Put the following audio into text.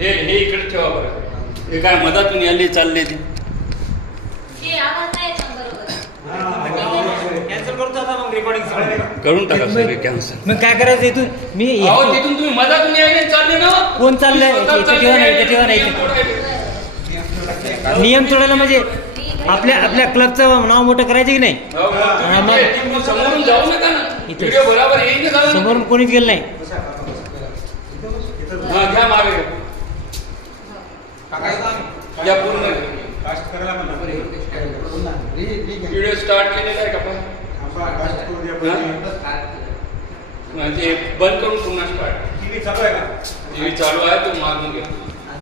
हे इकडे ठेवा बरं. हे काय मधातून याले चालले ते करून टाका सगळे कॅन्सल. मग काय करायचं इथून मी तिथून तुम्ही मधातून यायले चालले ना. कोण चाललंय ठेवा नाही नियम तोडायला म्हणजे आपल्या क्लबचं नाव मोठं करायचं की नाही. समोरून जाऊ नका ना. व्हिडिओ बरोबर येईल ना. समोरून कोणीच गेलं नाही. घ्या मागे या पूर्ण व्हिडिओ स्टार्ट केलेला आहे का पण म्हणजे बंद करून पुन्हा स्टार्ट. टीव्ही चालू आहे तो मागून घ्या.